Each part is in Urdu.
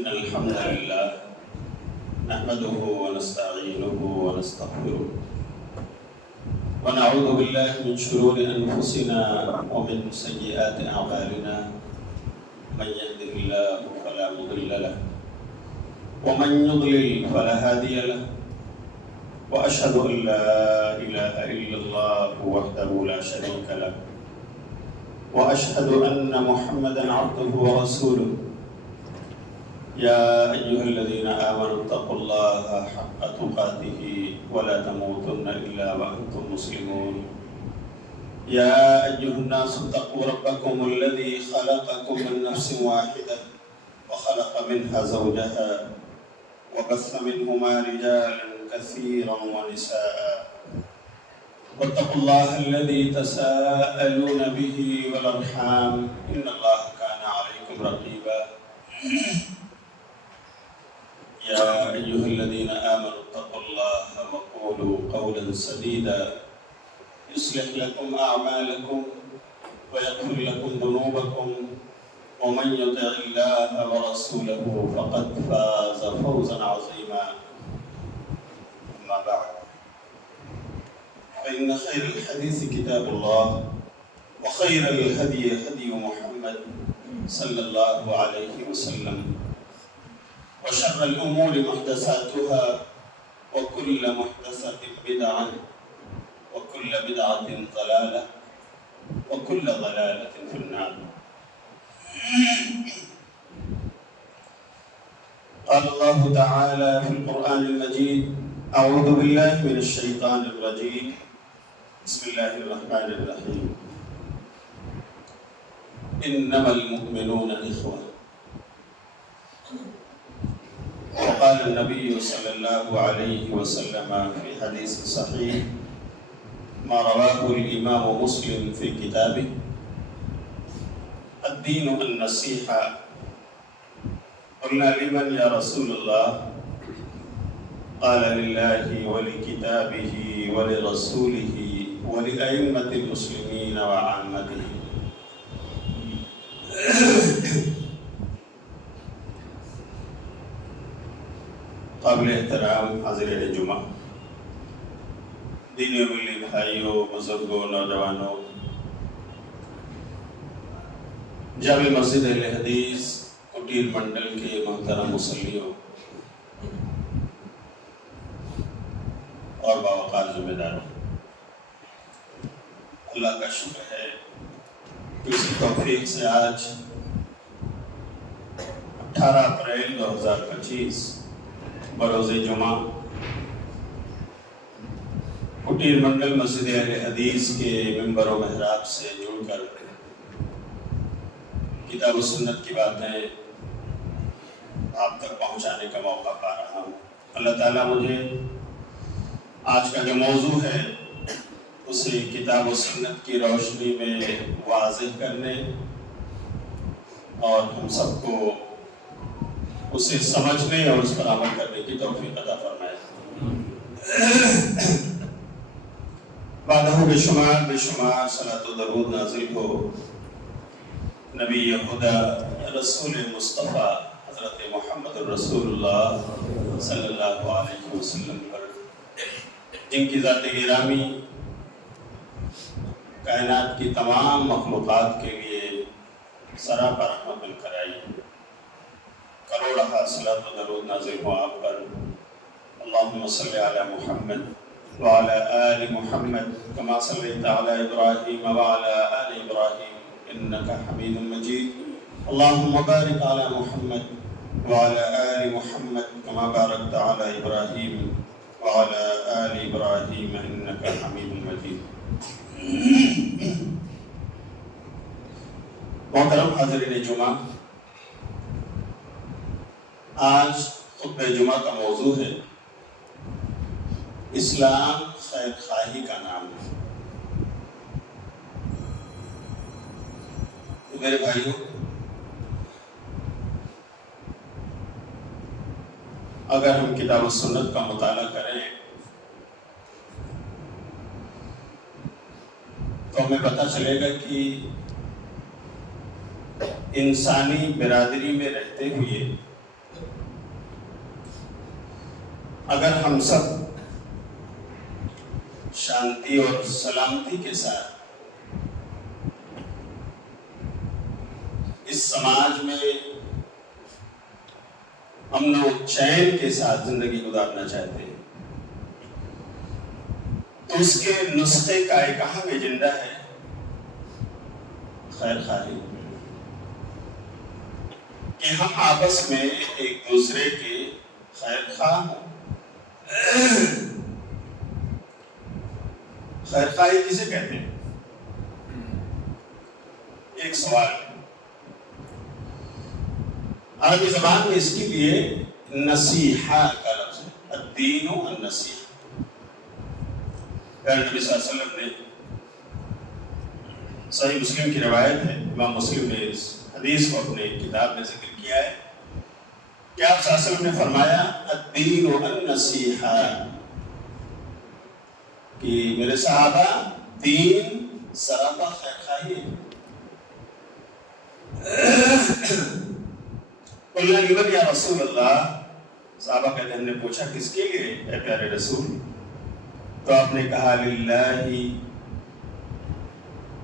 إن الحمد لله نحمده ونستعينه ونستغفره ونعوذ بالله من شرور أنفسنا ومن سيئات أعمالنا من يهده الله فلا مضل له ومن يضلل فلا هادي له وأشهد أن لا إله إلا الله وحده لا شريك له وأشهد أن محمدًا عبده ورسوله يا أيها الذين آمنوا اتقوا الله حق تقاته ولا تموتن إلا وأنتم مسلمون يا أيها الناس اتقوا ربكم الذي خلقكم من نفس واحدة وخلق منها زوجها وبث منهما رجالا كثيرا ونساء واتقوا الله الذي تساءلون به والأرحام إن الله كان عليكم رقيبا يا أيها الذين آمنوا اتقوا الله وقولوا قولا سديدا يصلح لكم أعمالكم ويغفر لكم ذنوبكم ومن يطع الله ورسوله فقد فاز فوزا عظيما أما بعد فإن خير الحديث كتاب الله وخير الهدي هدي محمد صلى الله عليه وسلم وشر الأمور محدثاتها وكل محدثة بدعة وكل بدعة ضلالة وكل ضلالة في النار. قال الله تعالى في القرآن المجيد: أعوذ بالله من الشيطان الرجيم بسم الله الرحمن الرحيم إنما المؤمنون إخوة. وقال النبي صلى الله عليه وسلم في حديث صحيح ما رواه الإمام مسلم في كتابه الدين النصيحة. قلنا لمن يا رسول الله؟ قال لله ولكتابه ولرسوله ولأئمة المسلمين وعامته. قابل احترام حاضرین جمعہ، دینی و ملی بھائیوں، بزرگوں، نوجوانوں، جامع مسجد اہل حدیث کٹیر منڈل کے محترم مصلیوں اور باوقار ذمہ داروں، اللہ کا شکر ہے کہ اس کی توفیق سے آج 18 اپریل 2025 بروز جمعہ کٹیر منڈل مسجد اہل حدیث کے ممبر و محراب سے جڑ کر کتاب و سنت کی باتیں آپ تک پہنچانے کا موقع پا رہا ہوں۔ اللہ تعالیٰ مجھے آج کا جو موضوع ہے اسے کتاب و سنت کی روشنی میں واضح کرنے اور ہم سب کو اسے سمجھنے اور اس پر عمل کرنے کی توفیق عطا فرمائے۔ بعدہ بے شمار صلاۃ و درود نازل ہو نبی خدا رسول مصطفیٰ حضرت محمد الرسول اللہ صلی اللہ علیہ وسلم پر، جن کی ذات گرامی کائنات کی تمام مخلوقات کے لیے سراپا رحمت بن کر آئی۔ کروڑہ صلاۃ و درود نازل ہو آپ پر۔ اللہم صلی علی محمد وعلی آل محمد کما صلیت علی ابراہیم وعلی آل ابراہیم انکا حمید مجید۔ اللہم بارک علی محمد وعلی آل محمد کما بارکت علی ابراہیم وعلی آل ابراہیم انکا حمید مجید۔ محترم حاضرین جمعہ، آج خطبہ جمعہ کا موضوع ہے اسلام خیر خواہی کا نام ہے۔ میرے بھائیوں، اگر ہم کتاب و سنت کا مطالعہ کریں تو ہمیں پتہ چلے گا کہ انسانی برادری میں رہتے ہوئے اگر ہم سب شانتی اور سلامتی کے ساتھ اس سماج میں امن و چین کے ساتھ زندگی گزارنا چاہتے ہیں تو اس کے نسخے کا ایک اہم ایجنڈا ہے خیر خواہی، کہ ہم آپس میں ایک دوسرے کے خیر خواہ ہوں۔ خیر خواہی کسے کہتے ہیں؟ ایک سوال ہے۔ عربی زبان میں اس کے لیے نصیحہ کا لفظ ہے، الدین النصیحہ۔ پیارے نبی صلی اللہ علیہ وسلم نے، صحیح مسلم کی روایت ہے، امام مسلم نے اس حدیث کو اپنے کتاب میں ذکر کیا ہے کہ آپ صلی اللہ علیہ وسلم نے فرمایا الدین النصیحہ، کہ میرے صحابہ دین سراپا خیر خواہی ہے۔ قلنا لمن یا رسول اللہ، صحابہ کہتے ہیں ہم نے پوچھا کس کے لیے اے پیارے رسول؟ تو آپ نے کہا للہ،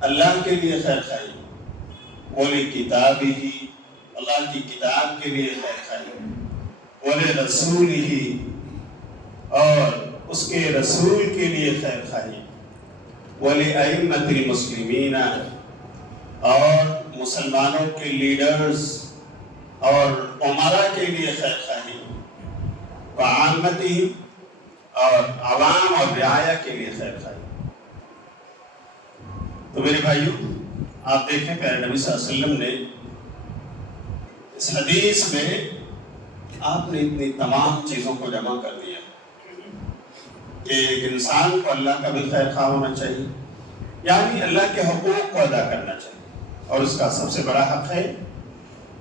اللہ کے لیے خیر خواہی، وَلِكِتَابِهِ، اللہ کی کتاب کے لیے خیر خواہی، وَلِرَسُولِهِ، اور اس کے رسول کے لیے خیر خواہی، وَلِأَئِمَّةِ الْمُسْلِمِينَ، اور مسلمانوں کے لیڈرز اور امراء کے لیے خیر خواہی، وَعَامَّتِهِمْ، اور عوام اور رعایا کے لیے خیر خواہی۔ تو میرے بھائیو، آپ دیکھیں پیارے نبی صلی اللہ علیہ وسلم نے اس حدیث میں آپ نے اتنی تمام چیزوں کو جمع کر دیا کہ ایک انسان کو اللہ کا بھی خیر خواہ ہونا چاہیے، یعنی اللہ کے حقوق کو ادا کرنا چاہیے، اور اس کا سب سے بڑا حق ہے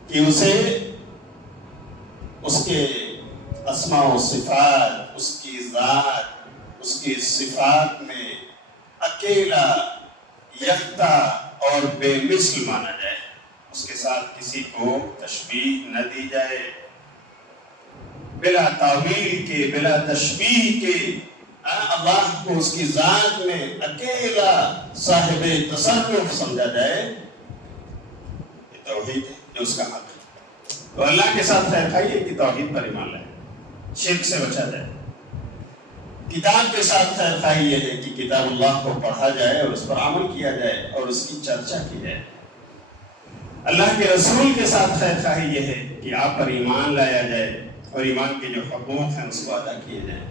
کہ اسے اس کے اسماء و صفات، اس کی ذات، اس کی صفات میں اکیلا، یکتا اور بے مثل مانا جائے، اس کے ساتھ کسی کو تشبیہ نہ دی جائے، بلا تعویل کے، بلا تشبیہ کے، اللہ کو اس کی ذات میں اکیلا صاحب تصرف سمجھا جائے، یہ توحید ہے جو اس کا حق ہے۔ تو اللہ کے ساتھ خیر خواہی ہے کہ توحید پر ایمان لائے، شرک سے بچا جائے۔ کتاب کے ساتھ خیر خواہی یہ ہے کہ کتاب اللہ کو پڑھا جائے اور اس پر عمل کیا جائے اور اس کی چرچا کی جائے۔ اللہ کے رسول کے ساتھ خیر خواہی یہ ہے کہ آپ پر ایمان لایا جائے اور ایمان کے جو حقوق ہیں اس کو ادا کیے جائیں۔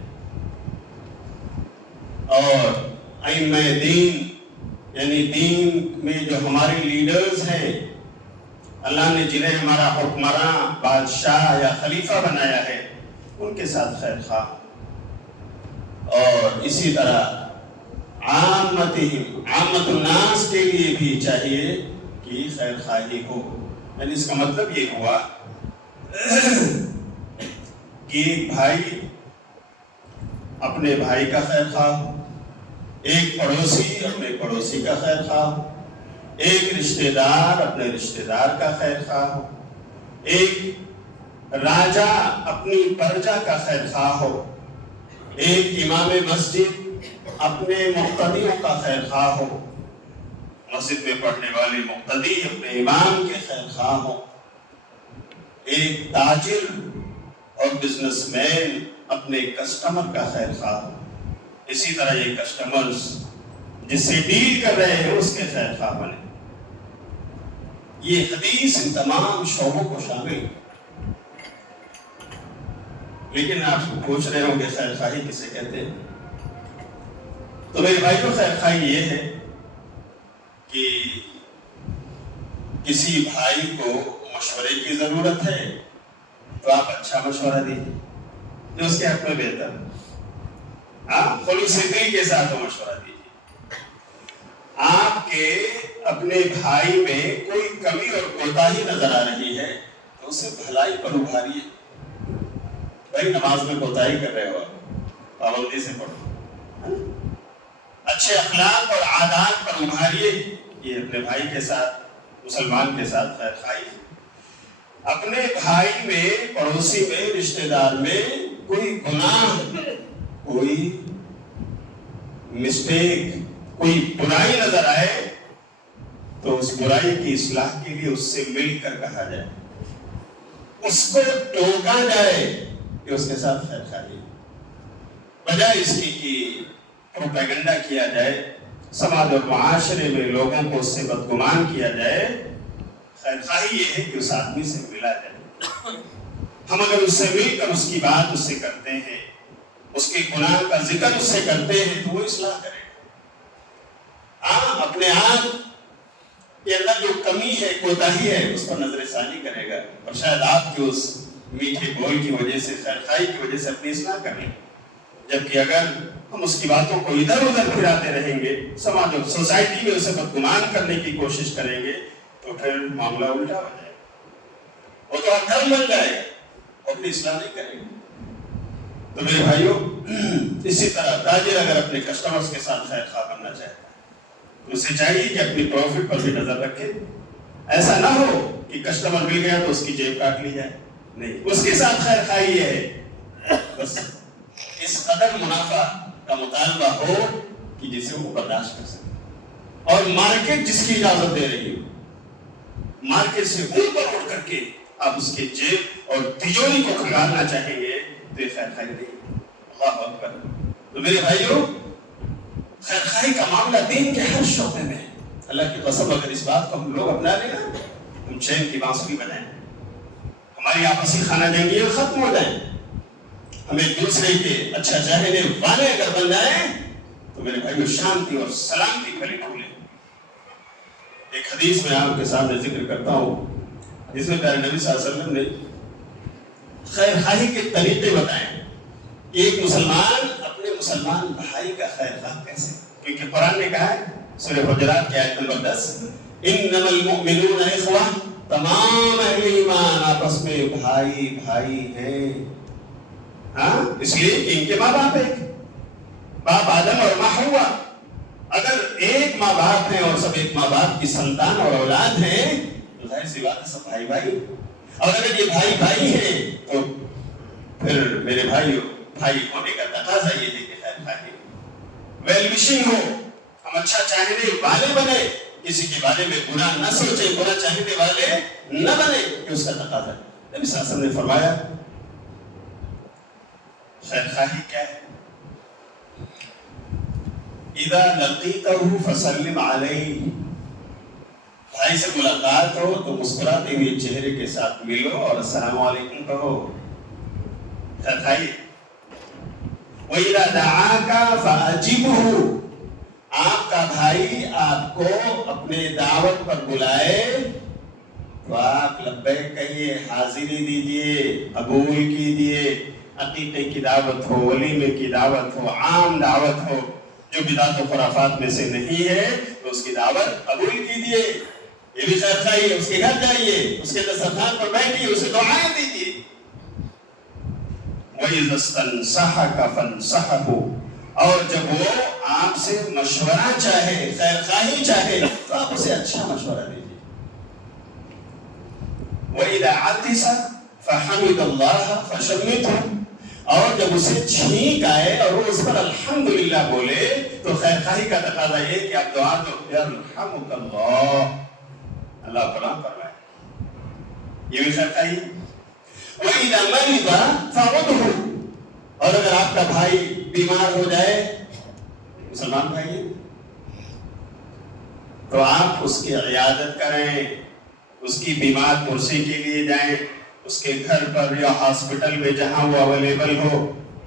اور ائمہ دین، یعنی دین میں جو ہمارے لیڈرز ہیں، اللہ نے جنہیں ہمارا حکمراں، بادشاہ یا خلیفہ بنایا ہے، ان کے ساتھ خیر خواہ، اور اسی طرح عامت الناس کے لیے بھی چاہیے کہ خیر خواہی ہو۔ یعنی اس کا مطلب یہ ہوا کہ ایک بھائی اپنے بھائی کا خیر خواہ ہو، ایک پڑوسی اپنے پڑوسی کا خیر خواہ ہو، ایک رشتہ دار اپنے رشتہ دار کا خیر خواہ ہو، ایک راجہ اپنی پرجا کا خیر خواہ ہو، ایک امام مسجد اپنے مقتدیوں کا خیر خواہ ہو، مسجد میں پڑھنے والے مقتدی اپنے امام کے خیر خواہ ہو، ایک تاجر اور بزنس مین اپنے کسٹمر کا خیر خواہ ہو، اسی طرح یہ کسٹمرز جس سے ڈیل کر رہے ہیں اس کے خیر خواہ بنے۔ یہ حدیث ان تمام شعبوں کو شامل، لیکن آپ پوچھ رہے ہوں کہ خیر خواہی کسے کہتے ہیں؟ تو میرے بھائیوں، خیر خواہی یہ ہے کہ کسی بھائی کو مشورے کی ضرورت ہے تو آپ اچھا مشورہ دیجیے جو اس کے حق میں بہتر ہے، خلوص دل کے ساتھ وہ مشورہ دیجیے۔ آپ کے اپنے بھائی میں کوئی کمی اور کوتاہی نظر آ رہی ہے تو اسے بھلائی پر ابھاریے۔ بھائی نماز میں کوتاہی کر رہے ہو، پابندی سے پڑھو، اچھے اخلاق اور عادات پر ابھاریے۔ یہ اپنے بھائی کے ساتھ، مسلمان کے ساتھ خیر خواہی۔ اپنے بھائی میں، پڑوسی میں، رشتہ دار میں کوئی گناہ، کوئی مسٹیک، کوئی برائی نظر آئے تو اس برائی کی اصلاح کے لیے اس سے مل کر کہا جائے، اس کو ٹوکا جائے کہ اس کے ساتھ خیر خواہی، بجائے اس کی کہ پروپیگنڈا کیا جائے، سماج اور معاشرے میں لوگوں کو اس سے بدگمان کیا جائے۔ خیر خواہی یہ ہے کہ اس آدمی سے ملا جائے، ہم اگر اس سے مل کر اس کی بات اس سے کرتے ہیں، اس کے گناہ کا ذکر اس سے کرتے ہیں تو وہ اصلاح کرے گا۔ ہاں، اپنے آپ کے اندر جو کمی ہے، کوتاہی ہے، اس پر نظر ثانی کرے گا، اور شاید آپ کے اس میٹھے بول کی وجہ سے، خیر خواہی کی وجہ سے اپنی اصلاح کریں۔ جبکہ اگر ہم اس کی باتوں کو ادھر ادھر پھراتے رہیں گے، سماج اور سوسائٹی میں اسے بدگمان کرنے کی کوشش کریں گے، تو پھر معاملہ الٹا ہو جائے گا، وہ تو ادھر بن جائے گا، اپنی اصلاح نہیں کریں گے۔ تو میرے بھائیوں، اسی طرح تاجر اگر اپنے کسٹمرز کے ساتھ خیر خواہ بننا چاہتا ہے تو اسے چاہیے کہ اپنی پروفٹ پر بھی نظر رکھے، ایسا نہ ہو کہ کسٹمر مل گیا تو اس کی جیب کاٹ لی جائے، نہیں، اس کے ساتھ خیر خواہی یہ ہے بس اس قدر منافع کا مطالبہ ہو کہ جسے وہ برداشت کر سکے، اور مارکیٹ جس کی اجازت دے رہی ہو، مارکیٹ سے اوپر اٹھ کر کے آپ اس کے جیب اور تجوری کو کھنگالنا چاہیں گے تو یہ خیر خواہی نہیں۔ اللہ اکبر۔ تو میرے بھائیوں، خیر خواہی کا معاملہ دین کے ہر شعبے میں ہے۔ اللہ کی قسم اگر اس بات کو ہم لوگ اپنا لیں نا، ہم چین کی بانسری بنائیں، ہماری آپسی خانہ جنگیاں ختم ہو جائیں، ہم ایک دوسرے کے اچھا چاہنے والے اگر بن جائیں تو میرے بھائیو شانتی اور سلامتی پھیلی پھولے۔ ایک حدیث میں آپ کے سامنے ذکر کرتا ہوں، جس میں پیارے نبی صلی اللہ علیہ وسلم نے خیر خواہی کے طریقے بتائے کہ ایک مسلمان اپنے مسلمان بھائی کا خیر خواہ کیسے، کیونکہ قرآن نے کہا ہے سورہ حجرات کی آیت نمبر 10، انما المؤمنون اخوہ، تمام اہل ایمان آپس میں بھائی بھائی ہیں۔ ہاں، اس لیے کہ ان کے ماں باپ ایک، باپ آدم اور ماں حوا، اگر ایک ماں باپ ہیں اور سب ایک ماں باپ کی سنتان اور اولاد ہیں تو ظاہر سی بات ہے سب بھائی بھائی، اور اگر یہ بھائی بھائی ہیں تو پھر میرے بھائی ہونے کا تقاضا یہ ہے کہ خیر خواہی، ویل وشنگ ہو، ہم اچھا چاہنے والے بنے، کسی کے بارے میں برا نہ سوچیں، برا چاہنے والے نہ بنے، کہ اس کا تقاضا ہے۔ نبی صلی اللہ علیہ وسلم نے فرمایا خیر خواہی کیا ہے؟ اذا لقیتہ فسلم علیہ، بھائی سے ملاقات ہو تو مسکراتے ہوئے چہرے کے ساتھ ملو اور السلام علیکم کہو، خیر خواہی۔ وَإِذَا دَعَاكَ فَأَجِبْهُ، آپ کا بھائی آپ کو اپنے دعوت پر بلائے تو آپ لبیک کہیے، حاضری دیجئے، قبول کیجئے۔ عقیقے کی دعوت ہو، ولیمے کی دعوت ہو، عام دعوت ہو جو بدعت و خرافات میں سے نہیں ہے تو اس کی دعوت قبول کیجئے، یہ بھی خیر خواہی ہے۔ اس کے گھر جائیے، اس کے دسترخوان پر بیٹھیے، اسے دعائیں دیجئے۔ وَإِذَا اسْتَنصَحَكَ فَانصَحْهُ، اور جب وہ آپ سے مشورہ چاہے، خیر خواہی چاہے تو آپ اسے اچھا مشورہ دیجئے۔ وَإِذَا عَطِسَ فَحَمِدَ اللَّهَ فَشَمِّتْهُ، اور جب اسے چھینک آئے اور وہ اس پر الحمدللہ بولے تو خیر خواہی کا تقاضا یہ کہ آپ دعا دو، یرحمک اللہ، اللہ پناہ فرمائے، یہ بھی خیر خواہی۔ وَإِذَا مَرِضَ فَعُدْهُ، اور اگر آپ کا بھائی بیمار ہو جائے، مسلمان بھائی تو آپ اس کی عیادت کریں، اس کی بیمار پرسی کے لیے جائیں، اس کے گھر پر یا ہاسپٹل میں جہاں وہ اویلیبل ہو،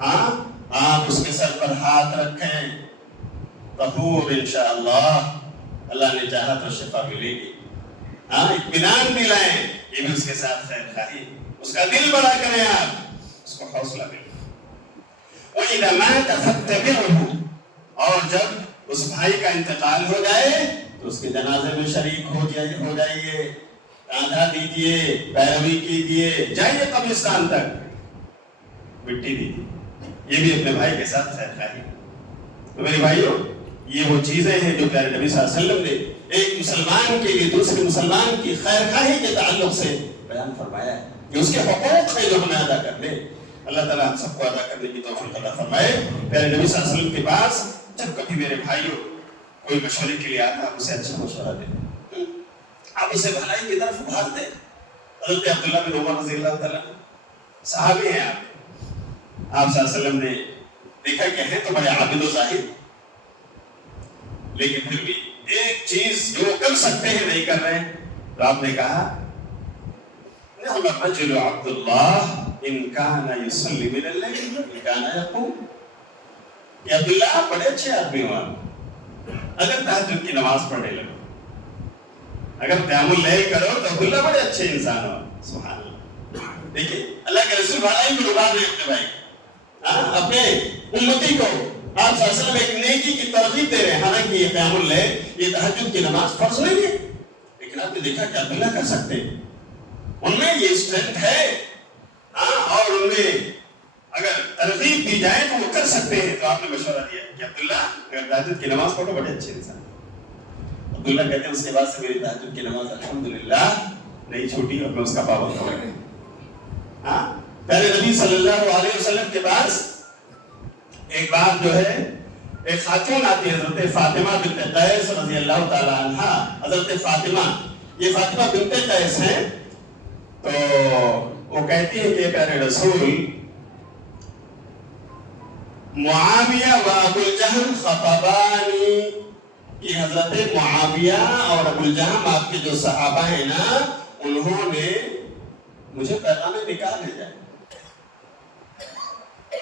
ہاں آپ اس کے سر پر ہاتھ رکھیں، طہور انشاءاللہ، اللہ نے چاہا تو شفا ملے گی، ہاں اطمینان دلائیں، یہ بھی اس کے ساتھ خیر خواہی، اس کا دل بڑا کریں، آپ اس کو حوصلہ دیں۔ وَإِذَا مَاتَ فَاتَّبِعْهُ، اور جب اس بھائی کا انتقال ہو جائے تو اس کے جنازے میں شریک ہو جائیے، کاندھا دیجئے، پیروی کیجئے، جائیے قبرستان تک، مٹی دیجئے، یہ بھی اپنے بھائی کے ساتھ خیر خواہی۔ تو میرے بھائیوں، یہ وہ چیزیں ہیں جو پیارے نبی صلی اللہ علیہ وسلم نے ایک مسلمان کے لیے دوسرے مسلمان کی خیر خواہی کے تعلق سے بیان فرمایا ہے کہ اس کے حقوق ہیں جو ہمیں ادا کر لے۔ اللہ تعالیٰ ہم سب کو ادا کرنے کی توفیق عطا فرمائے. پیارے نبی صلی اللہ علیہ وسلم کے پاس جب کبھی میرے بھائیوں کوئی مشورے کے لیے آتا آپ اسے اچھا مشورہ دیں, آپ اسے بھلائی کی طرف ابھارتے. حضرت عبداللہ بن عمر رضی اللہ تعالیٰ صحابی ہیں, آپ صلی اللہ علیہ وسلم نے دیکھا کہ ہیں تو بڑے عابد و زاہد, لیکن پھر بھی ایک چیز جو کر سکتے ہیں نہیں کر رہے ہیں, تو آپ نے کہا نعم الرجل عبد اللہ ان کان یصلی من اللیل ان کان یقوم. کہ عبداللہ آپ بڑے اچھے آدمی ہو, اگر تہجد کی نماز پڑھنے لگو, اگر قیام اللیل کرو تو عبداللہ بڑے اچھے انسان ہو. سبحان اللہ. دیکھیں اللہ کے رسول بھائی کو ڈبا رہے اپنے بھائی, اپنے امتی کو آپ صلی اللہ علیہ وسلم ایک نیکی کی ترغیب دے رہے ہیں. حالانکہ یہ قیام اللیل, یہ تہجد کی نماز فرض نہیں ہے, لیکن آپ نے دیکھا کہ عبداللہ کر سکتے ہیں, ان میں یہ اسٹرینتھ ہے, اور ان میں اگر ترغیب دی جائے تو وہ کر سکتے ہیں. تو آپ نے مشورہ دیا کہ عبداللہ اگر تہجد کی نماز پڑھو بڑے اچھے انسان. عبداللہ کہتے ہیں اس کے بعد سے میری تہجد کی نماز الحمدللہ نہیں چھوٹی, اور میں اس کا پابند ہو گیا. پیارے نبی صلی اللہ علیہ وسلم کے پاس ایک بار جو ہے ایک خاتون آتی ہے, حضرت فاطمہ بنت قیس رضی اللہ تعالی عنہا. حضرت فاطمہ, یہ فاطمہ بنت قیس ہیں, تو وہ کہتی ہے کہ پیارے رسول معاویہ و ابو الجہل خطبانی, کہ حضرت معاویہ اور ابو الجہل آپ کے جو صحابہ ہیں نا, انہوں نے مجھے پیغام نکاح بھیجا ہے.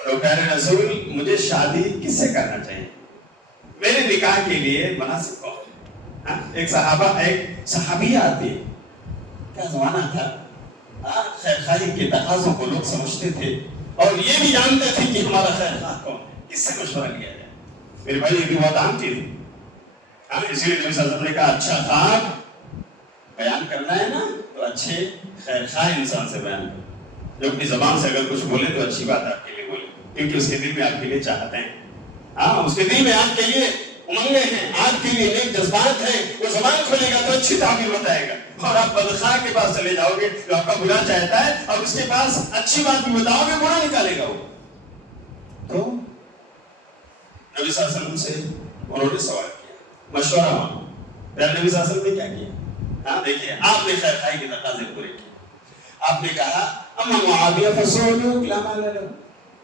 تو پیارے رسول مجھے شادی کس سے کرنا چاہیے, میرے نکاح کے لیے مناسب کون؟ ایک صحابیہ آتی ہے, کیا زمانہ تھا, خیر خواہی کے تقاضوں کو لوگ سمجھتے تھے اور یہ بھی جانتے تھے کہ ہمارا خیر خواہ کون, کس سے مشورہ لیا جائے. میرے بھائی یہ بھی بہت عام چیز ہے, اسی لیے نبی صلی اللہ علیہ وسلم نے کہا اچھا خواب بیان کرنا ہے نا تو اچھے خیر خواہ انسان سے بیان کریں, جو اپنی زبان سے اگر کچھ بولے تو اچھی بات آپ کے لیے بولے, کیونکہ اس کے دل میں آپ کے لیے چاہتے ہیں, اس کے دل میں آپ کے لیے امنگیں ہیں, آپ کے لیے نیک جذبات ہیں. وہ زبان کھولے گا تو اچھی تعبیر بتائے گا, اور آپ بدخواہ کے پاس چلے جاؤ گے جو آپ کا برا چاہتا ہے, اور اس کے پاس اچھی بات بھی بتاؤ گے, برا نکالے گا وہ. تو نبی صلی اللہ علیہ وسلم سے انہوں نے سوال کیا, مشورہ مانگا. پھر نبی صلی اللہ علیہ وسلم نے کیا کیا؟ دیکھیے آپ نے خیر خواہی کے تقاضے پورے کیے. آپ نے کہا اما معاویہ فسولو لا مال له.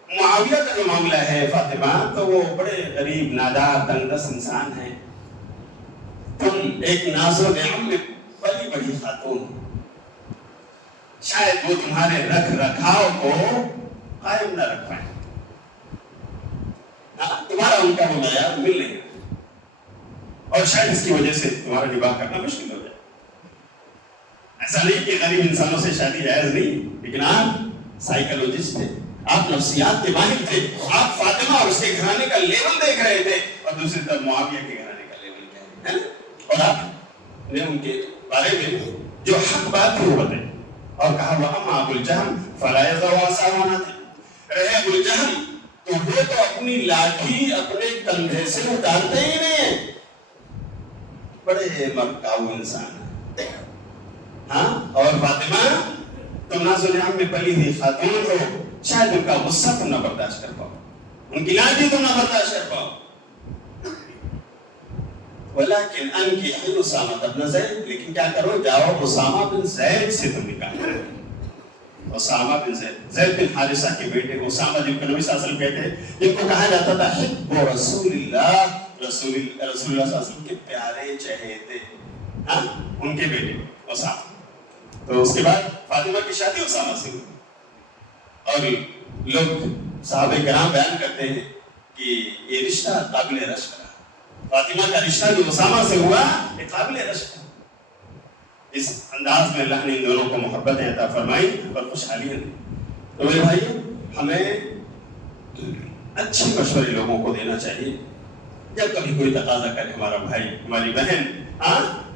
معاویہ کا جو معاملہ ہے فاطمہ, تو وہ بڑے غریب نادار تنگ دست انسان ہیں. تم ایک ناز و نعم میں بڑی بڑی خاتون, شاید وہ تمہارے رکھ رکھاؤ کو قائم نہ رکھ پائیں, تمہارا ان کا وہ معیار مل نہیں, اور شاید اس کی وجہ سے تمہارا نباہ کرنا مشکل ہو جائے. ایسا نہیں کہ غریب انسانوں سے شادی جائز نہیں, لیکن آپ سائیکالوجسٹ تھے, آپ نفسیات کے ماہر تھے. آپ فاطمہ اور اس کے گھرانے کا لیول دیکھ رہے تھے, اور دوسری طرف معاویہ کے گھرانے کا لیول کیا ہے, اور آپ نے ان کے بارے میں جو حق بات تھی وہ بتائی, اور کہا وَأَمَّا أَبُو الْجَهْمِ فَلَا يَذَرُ عَصَاهُ عَنَاتِهِ. رہے ابو الجہل تو وہ تو اپنی لاٹھی اپنے کندھے سے اتارتے ہی نہیں ہیں, بڑے مرکاؤ انسان ہیں. اور فاطمہ تم ناز و نعم میں پلی ہوئی خاتون ہو, شاید ان کا غصہ تم نہ برداشت کر پاؤ, ان کی لاٹھی تم نہ برداشت کر پاؤ. ولیکن انکحوا اسامہ بن زید, لیکن کیا کرو, جاؤ اسامہ بن زید سے تم نکاح کرو. اسامہ بن زید, زید بن حارثہ کے بیٹے اسامہ, جن کو نبی صلی اللہ علیہ وسلم کہتے ہیں, جن کو کہا جاتا تھا حب رسول اللہ, رسول اللہ صلی اللہ علیہ وسلم کے پیارے چہیتے, ان کے بیٹے اسامہ. تو اس کے بعد فاطمہ کی شادی اسامہ سے ہوئی, اور لوگ صحابہ کرام بیان کرتے ہیں کہ یہ رشتہ قابل رشک رہا. فاطمہ کا رشتہ جو اسامہ سے ہوا یہ قابل رشک. اس انداز میں اللہ نے ان دونوں کو محبت عطا فرمائی اور خوشحالی دی. تو میرے بھائی, ہمیں اچھے مشورے لوگوں کو دینا چاہیے جب کبھی کوئی تقاضا کرے, ہمارا بھائی ہماری بہن,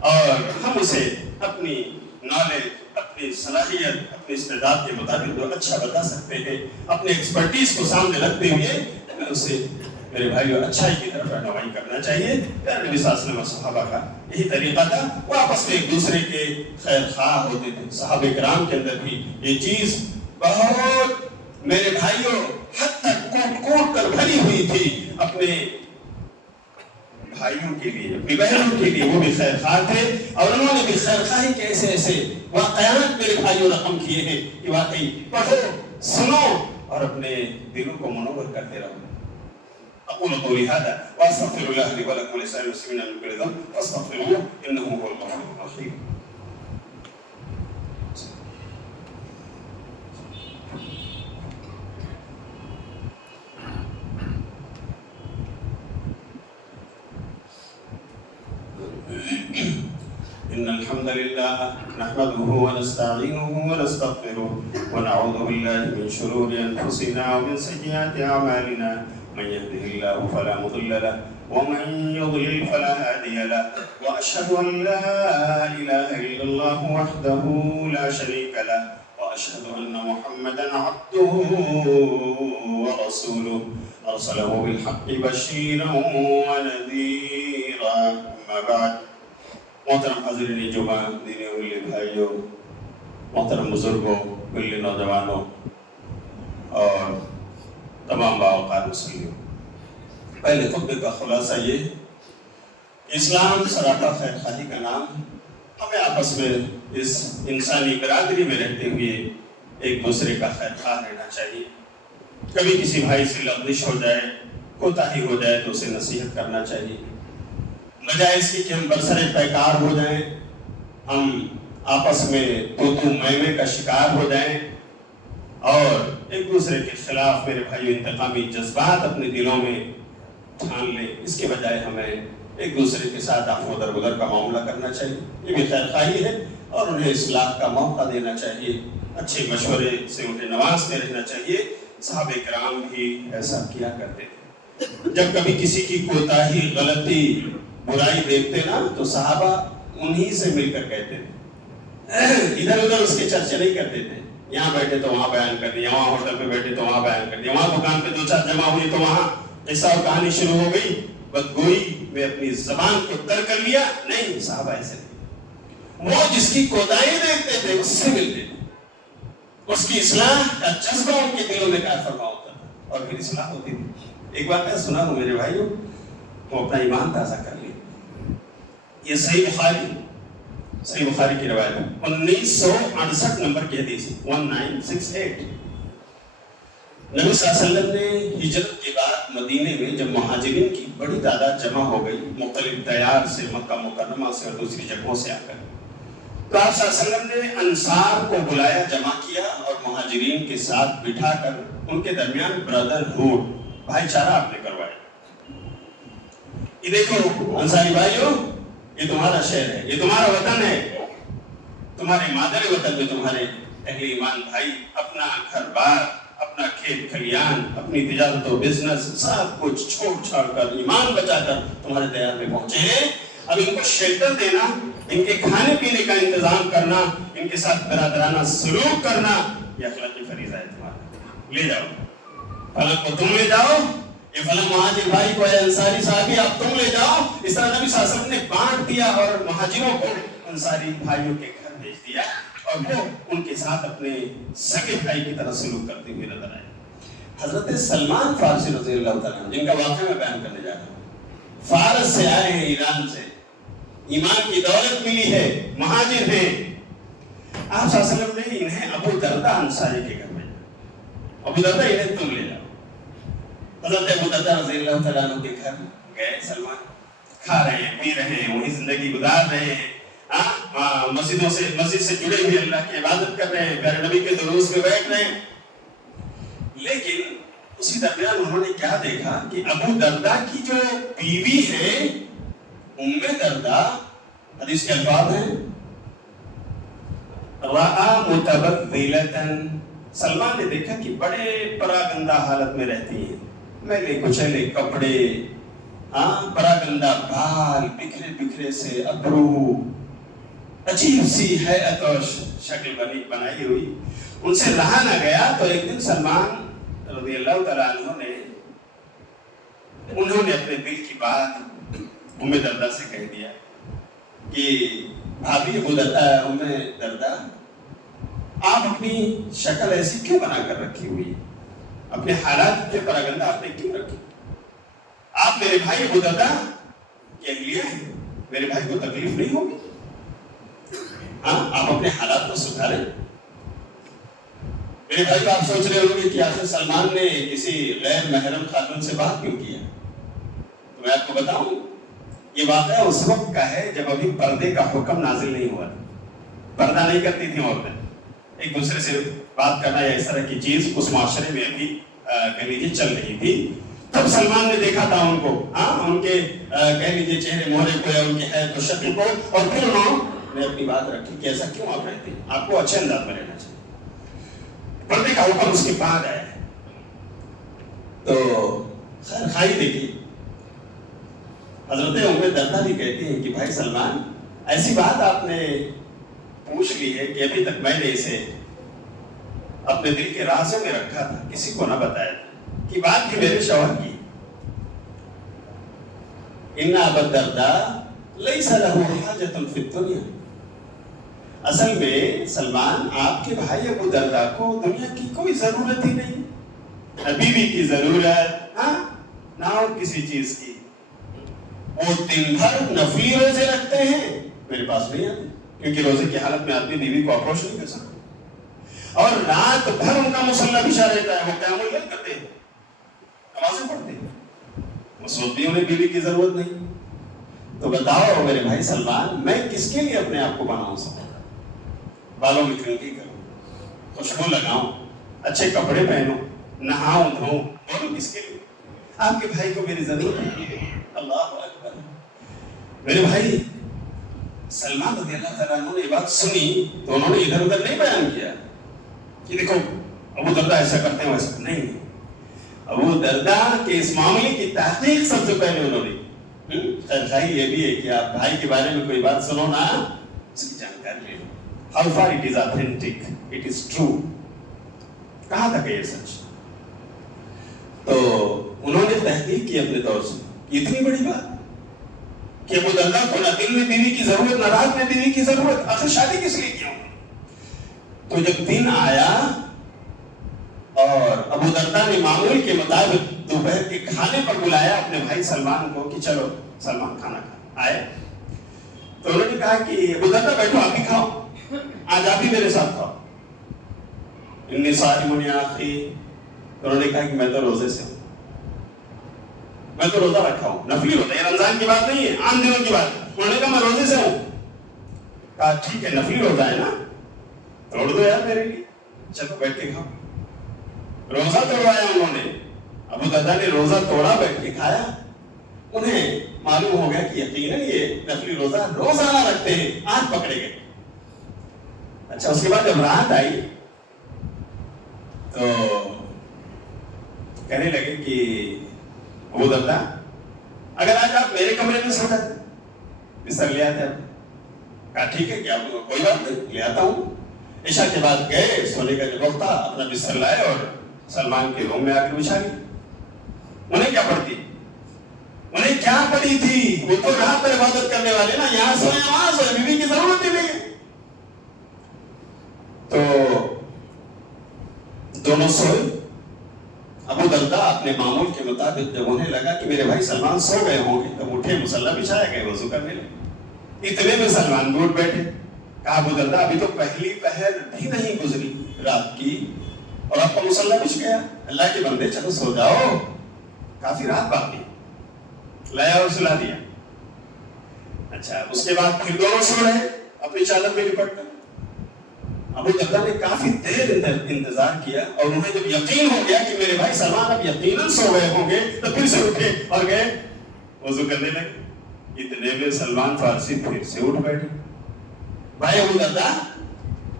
اور ہم اسے اپنی نالج, اپنی صلاحیت, اپنی استعداد کے مطابق جو اچھا بتا سکتے ہیں, اپنے ایکسپرٹیز کو سامنے رکھتے ہوئے ہمیں اسے میرے بھائیو اچھائی کی طرف رہنمائی کرنا چاہیے. پھر نبی صلی اللہ علیہ وسلم اور صحابہ کا یہی طریقہ تھا, وہ آپس میں ایک دوسرے کے خیر خواہ ہوتے تھے. صحابہ کرام کے اندر بھی یہ چیز بہت میرے بھائیوں حد تک کوٹ کوٹ کر بھری ہوئی تھی اپنے بھائیوں کے لیے، اپنی بہنوں کے لیے، وہ بھی خیر خواہ تھے اور انہوں نے بھی خیر خواہی کے ایسے ایسے واقعات میرے بھائیوں رقم کیے ہیں کہ واقعی پڑھو، سنو اور اپنے دلوں کو منور کرتے رہو۔ اقول قولي هذا واستغفر الله لي ولكم ولسائر المسلمين من كل ذنب فاستغفروه انه هو الغفور الرحيم۔ إن الحمد لله نحمده ونستعينه ونستغفره ونعوذ بالله من شرور أنفسنا ومن سيئات أعمالنا من يهده الله فلا مضل له ومن يضلل فلا هادي له وأشهد أن لا إله إلا الله وحده لا شريك له وأشهد أن محمدا عبده ورسوله أرسله بالحق بشيرا ونذيرا أما بعد۔ محترم حاضرین جمعہ، دینی ولی بھائیوں، محترم بزرگوں، کلی نوجوانوں اور تمام باوقار مسلموں، پہلے خطبے کا خلاصہ یہ، اسلام سراپا خیر خواہی کا نام ہے۔ ہمیں آپس میں اس انسانی برادری میں رہتے ہوئے ایک دوسرے کا خیر خواہ رہنا چاہیے۔ کبھی کسی بھائی سے لغزش ہو جائے، کوتاہی ہو جائے تو اسے نصیحت کرنا چاہیے، بجائے اس کی کہ ہم برسر پیکار ہو جائیں، ہم آپس میں تو میں کا شکار ہو جائیں اور ایک دوسرے کے خلاف میرے بھائیو انتقامی جذبات اپنے دلوں میں ٹھان لیں۔ اس کے بجائے ہمیں ایک دوسرے کے ساتھ عفو درگزر کا معاملہ کرنا چاہیے، یہ بھی خیر خواہی ہے اور انہیں اصلاح کا موقع دینا چاہیے، اچھے مشورے سے انہیں نوازتے رہنا چاہیے۔ صحابہ کرام بھی ایسا کیا کرتے تھے، جب کبھی کسی کی کوتاہی، غلطی، برائی دیکھتے نا تو صحابہ انہی سے مل کر کہتے تھے، ادھر ادھر اس کے چرچے نہیں کرتے تھے، یہاں بیٹھے تو وہاں بیان کر دیا، وہاں ہوٹل پہ بیٹھے تو وہاں بیان کر دیا، وہاں دکان پہ دو چار جمع ہوئی تو وہاں قصہ اور کہانی شروع ہو گئی، بدگوئی میں اپنی زبان کو تر کر لیا۔ نہیں، صحابہ ایسے نہیں، وہ جس کی کوتاہی دیکھتے تھے اس سے ملتے تھے، اس کی اصلاح کا جذبہ ان کے دلوں میں کار فرما ہوتا تھا اور پھر اصلاح ہوتی تھی۔ ایک واقعہ سنا ہوں میرے بھائیوں، وہ اپنا ایمان تازہ کر لیا۔ یہ صحیح بخاری کی روایت ہے، 1968 نمبر کی حدیث ہے، 1968۔ نبی صلی اللہ علیہ وسلم نے ہجرت کے بعد مدینے میں جب مہاجرین کی بڑی تعداد جمع ہو گئی، مختلف دیار سے، مکہ مکرمہ سے اور دوسری جگہوں سے آ کر، تو آپ صلی اللہ علیہ وسلم نے انصار کو بلایا، جمع کیا اور مہاجرین کے ساتھ بٹھا کر ان کے درمیان برادرہوڈ، بھائی چارہ آپ نے کروایا۔ یہ دیکھو انصاری بھائیو، یہ تمہارا شہر ہے، یہ تمہارا وطن ہے، تمہارے مادر وطن میں تمہارے اہل ایمان بھائی اپنا گھر بار، اپنا کھیت کھلیان، اپنی تجارت و بزنس سب کچھ چھوڑ چھاڑ کر، ایمان بچا کر تمہارے دیار میں پہنچے ہیں۔ اب ان کو شیلٹر دینا، ان کے کھانے پینے کا انتظام کرنا، ان کے ساتھ برادرانہ سلوک کرنا، یہ اخلاقی فریضہ ہے تمہارا۔ لے جاؤ فلاں کو، تم لے جاؤ، یہ فلاں مہاجر بھائی کو، اے انصاری صاحبی آپ تم لے جاؤ۔ اس طرح نبی صلی اللہ علیہ وسلم نے بانٹ دیا اور مہاجروں کو انصاری بھائیوں کے گھر بھیج دیا اور وہ ان کے ساتھ اپنے سگے بھائی کی طرح سلوک کرتے ہوئے نظر آئے۔ حضرت سلمان فارسی رضی اللہ تعالیٰ جن کا واقعہ میں بیان کرنے جا رہا ہوں، فارس سے آئے ہیں، ایران سے، ایمان کی دولت ملی ہے، مہاجر ہیں۔ آپ صلی اللہ علیہ وسلم نے انہیں ابو دردہ انصاری کے گھر بھیجا، ابو دردہ انہیں تم لے جاؤ۔ حضرت ابو دردہ رضی اللہ تعالیٰ عنہ کے گھر گئے، سلمان کھا رہے ہیں، پی رہے ہیں، وہی زندگی گزار رہے ہیں، مسجد سے جڑے ہوئے اللہ کی عبادت کر رہے ہیں، پیارے نبی کے دروس میں بیٹھ رہے ہیں۔ لیکن اسی درمیان انہوں نے کیا دیکھا کہ ابو دردہ کی جو بیوی ہے ام دردہ، حدیث کے الفاظ ہیں، رَأَى مُتَبَذِّلَةً، سلمان نے دیکھا کہ بڑے پراگندہ حالت میں رہتی ہیں، میلے کچلے کپڑے، پراگندہ بال، بکھرے بکھرے سے ابرو، عجیب سی حیرت اور شکل بنائی ہوئی، ان سے رہا نہ گیا۔ تو ایک دن سلمان رضی اللہ تعالیٰ عنہ نے انہوں نے اپنے دل کی بات ام دردہ سے کہہ دیا کہ بھابھی ام دردہ، آپ اپنی شکل ایسی کیوں بنا کر رکھی ہوئی ہے؟ اپنے حالات کے پراگندہ آپ نے کیوں رکھی؟ آپ میرے بھائی ابو درداء کی اہلیہ ہیں، میرے بھائی کو تکلیف نہیں ہوگی؟ ہاں، آپ اپنے حالات کو سدھاریں۔ میرے بھائی کو آپ سوچ رہے ہوں گے کہ آخر سلمان نے کسی غیر محرم خاتون سے بات کیوں کیا؟ تو میں آپ کو بتاؤں، یہ واقعہ اس وقت کا ہے جب ابھی پردے کا حکم نازل نہیں ہوا، پردہ نہیں کرتی تھی عورتیں، ایک دوسرے سے بات کرنا یا اس طرح کی چیز اس معاشرے میں ابھی کہہ لیجیے چل رہی تھی۔ تب سلمان نے دیکھا تھا ان کو، ان کے کہہ لیجیے چہرے مہرے کو یا ان کی حیات و شکل کو، اور پھر انہوں نے اپنی بات رکھی کہ ایسا کیوں آپ رہتے ہیں، آپ کو اچھے انداز میں رہنا چاہیے۔ پردے کا حکم اس کے بعد آیا ہے۔ تو خیر خائی دیکھیے، حضرت ام درداء بھی کہتی ہیں کہ بھائی سلمان، ایسی بات آپ نے پوچھ لی ہے کہ ابھی تک میں نے اسے اپنے دل کے رازوں میں رکھا تھا، کسی کو نہ بتایا تھا، کہ بات بھی میرے شوہر کی۔ ان ابا الدرداء لیس لہ حاجۃ فی الدنیا، اصل میں سلمان آپ کے بھائی ابو درداء کو دنیا کی کوئی ضرورت ہی نہیں، نہ بیوی کی ضرورت، نہ اور کسی چیز کی۔ وہ دن بھر نفلی روزے رکھتے ہیں، میرے پاس نہیں آتے کیونکہ روزے کی حالت میں آدمی بیوی کو اپروچ نہیں کر سکتا، اور رات بھر ان کا مصلی بچھا رہتا ہے، وہ قیام اللیل کرتے ہیں، نمازیں پڑھتے ہیں، اس وقت بھی انہیں بیوی کی ضرورت نہیں۔ تو بتاؤ میرے بھائی سلمان، میں کس کے لیے اپنے آپ کو بناؤں سکتا؟ بالوں میں کنگھی کروں، خوشبو لگاؤں، اچھے کپڑے پہنوں، نہاؤں دھوؤں، بولو کس کے لیے؟ آپ کے بھائی کو میری ضرورت ہے۔ اللہ اکبر۔ میرے بھائی سلمان رضی اللہ تعالیٰ عنہ نے یہ بات سنی تو انہوں نے ادھر ادھر نہیں بیان کیا کہ دیکھو ابو درداء ایسا کرتے ہیں ویسا نہیں۔ ابو درداء کے اس معاملے کی تحقیق سب سے پہلے انہوں نے، خیر خائی یہ بھی ہے کہ آپ بھائی کے بارے میں کوئی بات سنو نا، اس کی جانکاری لے لو، how far it is authentic, it is true، کہاں تک ہے یہ سچ۔ تو انہوں نے تحقیق کی اپنے دور سے، اتنی بڑی بات کہ ابو درداء کو نہ دن میں بیوی کی ضرورت نہ رات میں بیوی کی ضرورت، آخر شادی کس لیے کیوں؟ تو جب دن آیا اور ابو درداء نے معمول کے مطابق دوپہر کے کھانے پر بلایا اپنے بھائی سلمان کو کہ چلو سلمان کھانا کھا آئے، تو انہوں نے کہا کہ ابو درداء بیٹھو آپ بھی کھاؤ، آج آپ بھی میرے ساتھ کھاؤ۔ انی صائم یا اخی، انہوں نے کہا کہ میں تو روزے سے ہوں، میں تو روزہ رکھا ہوں، نفلی روزہ، یہ رمضان کی بات نہیں ہے، عام دنوں کی بات۔ انہوں نے کہا میں روزے سے ہوں۔ کہا ٹھیک ہے نفلی روزہ ہے نا، توڑ دو یار میرے لیے، چلو بیٹھ کے کھاؤ۔ روزہ توڑوایا انہوں نے، ابو درداء نے روزہ توڑا، بیٹھ کے کھایا۔ انہیں معلوم ہو گیا کہ یقیناً یہ نفلی روزہ روزانہ رکھتے ہیں، آج پکڑے گئے۔ اچھا اس کے بعد جب رات آئی تو کہنے لگے کہ ابو درداء اگر آج آپ میرے کمرے میں سو جاتے، بستر لے آتے آپ۔ کہا ٹھیک ہے کیا کوئی بات نہیں، لے آتا ہوں۔ عشاء کے بعد گئے، سونے کا جب وقت تھا اپنا بستر لائے اور سلمان کے روم میں آ کے بچھا لی۔ انہیں کیا پڑتی، انہیں کیا پڑی تھی، وہ تو رات پر عبادت کرنے والے نا، یہاں سوئے وہاں سوئے، بیوی کی ضرورت ہی نہیں ہے۔ تو دونوں سوئے۔ ابو درداء اپنے معمول کے مطابق جب انہیں لگا کہ میرے بھائی سلمان سو گئے ہوں گے تب اٹھے، مصلی بچھایا گئے، وضو کرنے لگے۔ اتنے میں سلمان بھی اٹھ بیٹھے۔ کہا ابو درداء ابھی تو پہلی پہر بھی نہیں گزری رات کی اور آپ کا مصلی بچھ گیا، اللہ کے بندے چلو سو جاؤ، کافی رات باقی، لایا اور سلا دیا۔ اچھا اس کے بعد پھر دونوں سو رہے اپنی چادر میں لپٹ کر۔ ابو درداء نے کافی دیر انتظار کیا اور انہیں جب یقین ہو گیا کہ میرے بھائی سلمان اب یقیناً سو گئے ہوں گے تو پھر سے اٹھے اور گئے وضو کرنے لگے۔ اتنے میں سلمان فارسی پھر سے اٹھ بیٹھے۔ بھائی ابو درداء